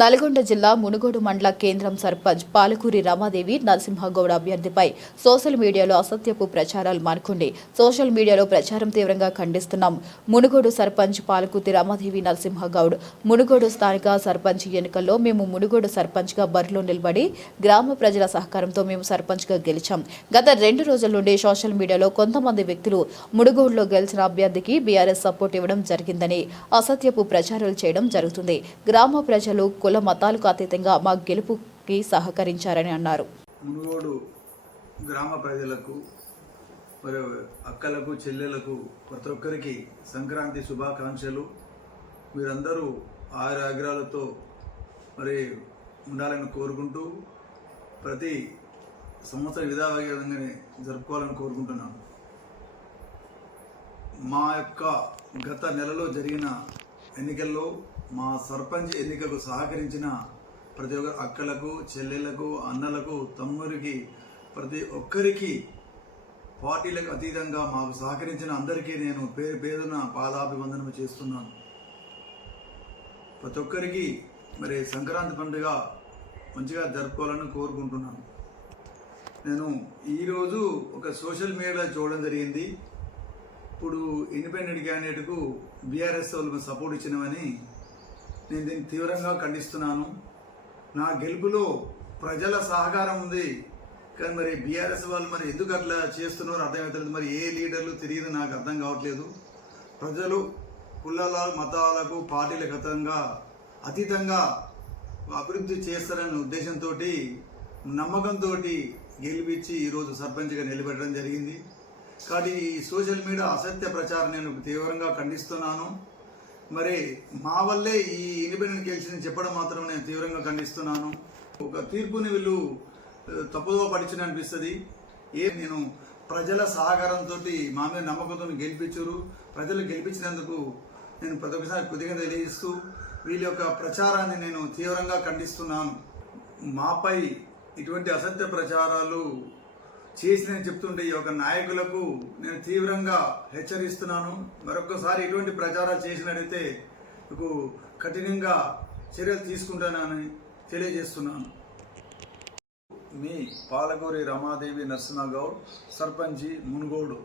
నల్గొండ జిల్లా మునుగోడు మండల కేంద్రం సర్పంచ్ పాలకూరి రమాదేవి నరసింహగౌడ్ అభ్యర్థిపై సోషల్ మీడియాలో అసత్యపు ప్రచారాలు మానుకోండి. సోషల్ మీడియాలో ప్రచారం తీవ్రంగా ఖండిస్తున్నాం. మునుగోడు సర్పంచ్ పాలకూరి రమాదేవి నరసింహగౌడ్ మునుగోడు స్థానిక సర్పంచ్ ఎన్నికల్లో మేము మునుగోడు సర్పంచ్గా బరిలో నిలబడి గ్రామ ప్రజల సహకారంతో మేము సర్పంచ్గా గెలిచాం. గత 2 రోజుల నుండి సోషల్ మీడియాలో కొంతమంది వ్యక్తులు మునుగోడులో గెలిచిన అభ్యర్థికి బీఆర్ఎస్ సపోర్ట్ ఇవ్వడం జరిగిందని అసత్యపు ప్రచారాలు చేయడం జరుగుతుంది. గ్రామ ప్రజలు కుల మతాలకు అతీతంగా మా గెలుపుకి సహకరించారని అన్నారు. మునుగోడు గ్రామ ప్రజలకు మరి అక్కలకు చెల్లెలకు ప్రతి ఒక్కరికి సంక్రాంతి శుభాకాంక్షలు. మీరందరూ ఆయురాగ్రాలతో మరి ఉండాలని కోరుకుంటూ ప్రతి సంవత్సరం విధానంగానే జరుపుకోవాలని కోరుకుంటున్నాను. మా యొక్క గత నెలలో జరిగిన ఎన్నికల్లో మా సర్పంచ్ ఎన్నికకు సహకరించిన ప్రతి ఒక్క అక్కలకు చెల్లెలకు అన్నలకు తమ్మురికి ప్రతి ఒక్కరికి పార్టీలకు అతీతంగా మాకు సహకరించిన అందరికీ నేను పేరు పేరున పాదాభివందనం చేస్తున్నాను. ప్రతి ఒక్కరికి మరి సంక్రాంతి పండుగ మంచిగా జరుపుకోవాలని కోరుకుంటున్నాను. నేను ఈరోజు ఒక సోషల్ మీడియాలో చూడడం జరిగింది. ఇప్పుడు ఇండిపెండెంట్ క్యాండిడేట్కు బీఆర్ఎస్ వాళ్ళు సపోర్ట్ ఇచ్చినవని నేను దీన్ని తీవ్రంగా ఖండిస్తున్నాను. నా గెలుపులో ప్రజల సహకారం ఉంది, కానీ మరి బీఆర్ఎస్ వాళ్ళు మరి ఎందుకు అట్లా చేస్తున్నారో అర్థమవుతుంది. మరి ఏ లీడర్లు తెలియదు, నాకు అర్థం కావట్లేదు. ప్రజలు కులాల మతాలకు పార్టీలకు అతీతంగా అభివృద్ధి చేస్తారనే ఉద్దేశంతో నమ్మకంతో గెలిపించి ఈరోజు సర్పంచ్గా నిలబెట్టడం జరిగింది. కాబట్టి ఈ సోషల్ మీడియా అసత్య ప్రచారం నేను తీవ్రంగా ఖండిస్తున్నాను. మరి మా వల్లే ఈ ఇండిపెండెంట్ గెలిచిందని చెప్పడం మాత్రం నేను తీవ్రంగా ఖండిస్తున్నాను. ఒక తీర్పుని వీళ్ళు తప్పుగా పడిచిన అనిపిస్తుంది. నేను ప్రజల సహకారంతో మా మీద నమ్మకంతో గెలిపించారు. ప్రజలు గెలిపించినందుకు నేను ప్రతి ఒక్కసారి కృతజ్ఞత తెలియజేస్తూ వీళ్ళ యొక్క ప్రచారాన్ని నేను తీవ్రంగా ఖండిస్తున్నాను. మాపై ఇటువంటి అసత్య ప్రచారాలు చేసిన చెప్తుంటే ఈ యొక్క నాయకులకు నేను తీవ్రంగా హెచ్చరిస్తున్నాను. మరొకసారి ఇటువంటి ప్రచారాలు చేసినట్టయితే మీకు కఠినంగా చర్యలు తీసుకుంటానని తెలియజేస్తున్నాను. మీ పాలకూరి రమాదేవి నరసింహగౌడ్, సర్పంచి మునుగోడు.